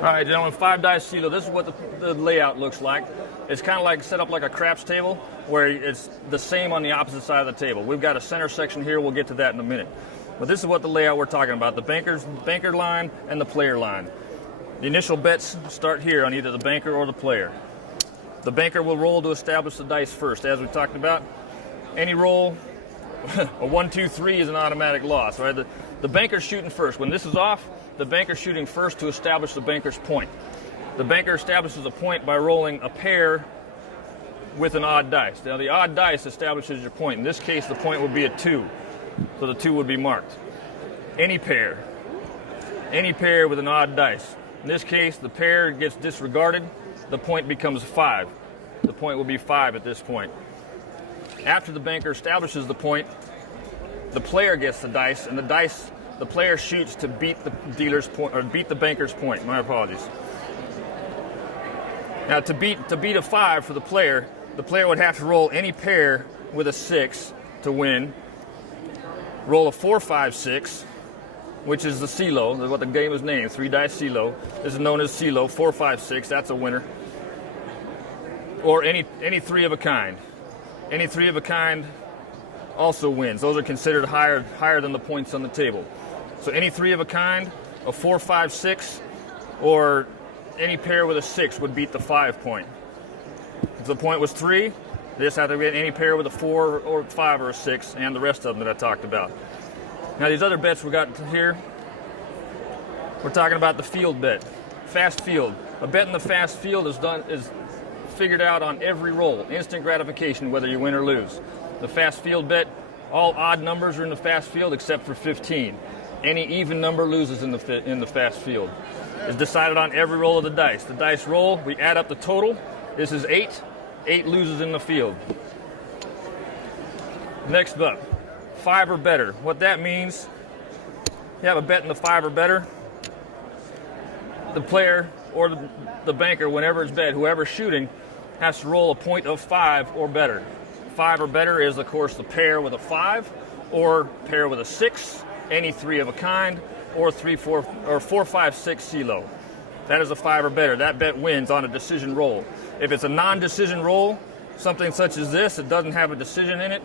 All right, gentlemen, 5 dice Celo. This is what the layout looks like. It's kind of like set up like a craps table where it's the same on the opposite side of the table. We've got a center section here. We'll get to that in a minute. But this is what the layout we're talking about, the banker line and the player line. The initial bets start here on either the banker or the player. The banker will roll to establish the dice first, as we talked about. Any roll, a 1, 2, 3 is an automatic loss, right? The banker's shooting first. When this is off, the banker's shooting first to establish the banker's point. The banker establishes a point by rolling a pair with an odd dice. Now, the odd dice establishes your point. In this case, the point would be a 2, so the 2 would be marked. Any pair with an odd dice. In this case, the pair gets disregarded. The point becomes 5. The point will be 5 at this point. After the banker establishes the point, the player gets the dice, and the player shoots to beat the dealer's point, or beat the banker's point. My apologies. Now, to beat a 5 for the player would have to roll any pair with a 6 to win. Roll a 4, 5, 6, which is the Celo. That's what the game is named, 3 dice Celo. This is known as Celo, 4, 5, 6. That's a winner. Or any 3 of a kind. Any 3 of a kind also wins. Those are considered higher than the points on the table. So any 3 of a kind, a 4, 5, 6, or any pair with a 6 would beat the 5 point. If the point was 3, they just have to get any pair with a 4 or 5 or a 6, and the rest of them that I talked about. Now, these other bets we got here, we're talking about the field bet, fast field. A bet in the fast field is figured out on every roll, instant gratification, whether you win or lose. The fast field bet, all odd numbers are in the fast field except for 15. Any even number loses in the fast field. It's decided on every roll of the dice. The dice roll, we add up the total. This is 8. 8 loses in the field. Next up, 5 or better. What that means, you have a bet in the 5 or better. The player or the banker, whenever it's bet, whoever's shooting, has to roll a point of 5 or better. 5 or better is, of course, the pair with a 5 or pair with a 6, any 3 of a kind, or 4, 5, 6 Celo. That is a 5 or better. That bet wins on a decision roll. If it's a non-decision roll, something such as this, it doesn't have a decision in it,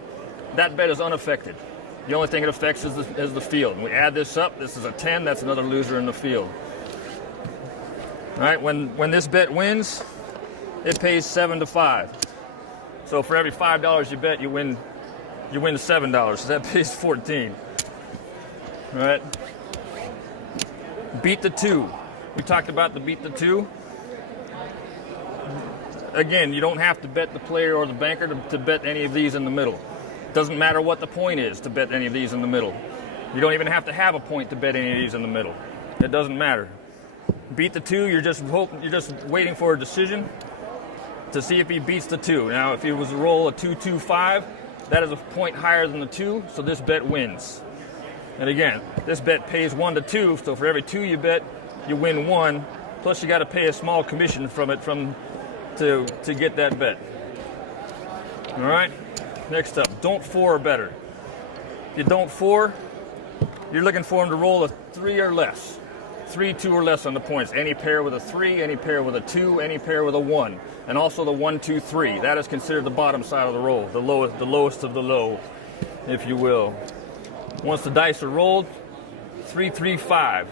that bet is unaffected. The only thing it affects is the field. We add this up. This is a 10. That's another loser in the field. All right, when this bet wins, it pays 7 to 5. So for every $5 you bet, you win $7. So that pays 14. All right. Beat the 2. We talked about the beat the 2. Again, you don't have to bet the player or the banker to bet any of these in the middle. Doesn't matter what the point is to bet any of these in the middle. You don't even have to have a point to bet any of these in the middle. It doesn't matter. Beat the 2, you're just waiting for a decision to see if he beats the 2. Now, if he was to roll a 2, 2, 5, that is a point higher than the 2, so this bet wins. And again, this bet pays 1 to 2, so for every 2 you bet, you win 1, plus you got to pay a small commission from it to get that bet. All right, next up, don't 4 or better. If you don't 4, you're looking for him to roll a 3 or less. 3, 2 or less on the points. Any pair with a 3, any pair with a 2, any pair with a 1. And also the 1, 2, 3. That is considered the bottom side of the roll, the lowest of the low, if you will. Once the dice are rolled, 3, 3, 5.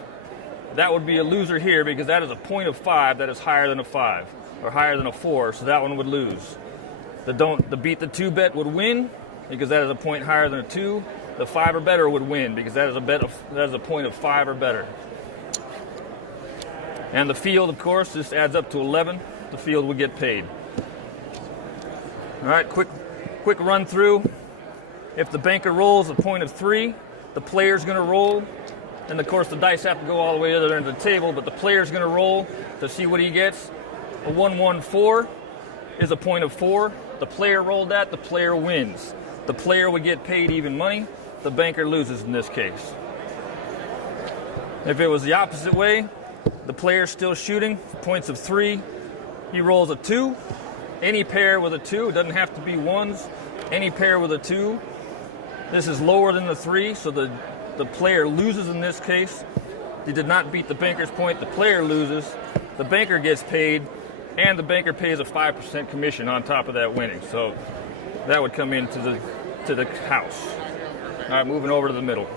That would be a loser here because that is a point of 5 that is higher than a 5 or higher than a 4, so that one would lose. The beat the 2 bet would win because that is a point higher than a 2. The 5 or better would win because that is a point of 5 or better. And the field, of course, just adds up to 11. The field would get paid. All right, quick run through. If the banker rolls a point of 3, the player's going to roll. And, of course, the dice have to go all the way to the other end of the table, but the player's going to roll to see what he gets. A 1, 1, 4 is a point of 4. The player rolled that. The player wins. The player would get paid even money. The banker loses in this case. If it was the opposite way, the player's still shooting, points of 3. He rolls a 2. Any pair with a 2, it doesn't have to be 1s. Any pair with a 2. This is lower than the 3, so the player loses in this case. They did not beat the banker's point. The player loses. The banker gets paid, and the banker pays a 5% commission on top of that winning. So that would come into the house. All right, moving over to the middle.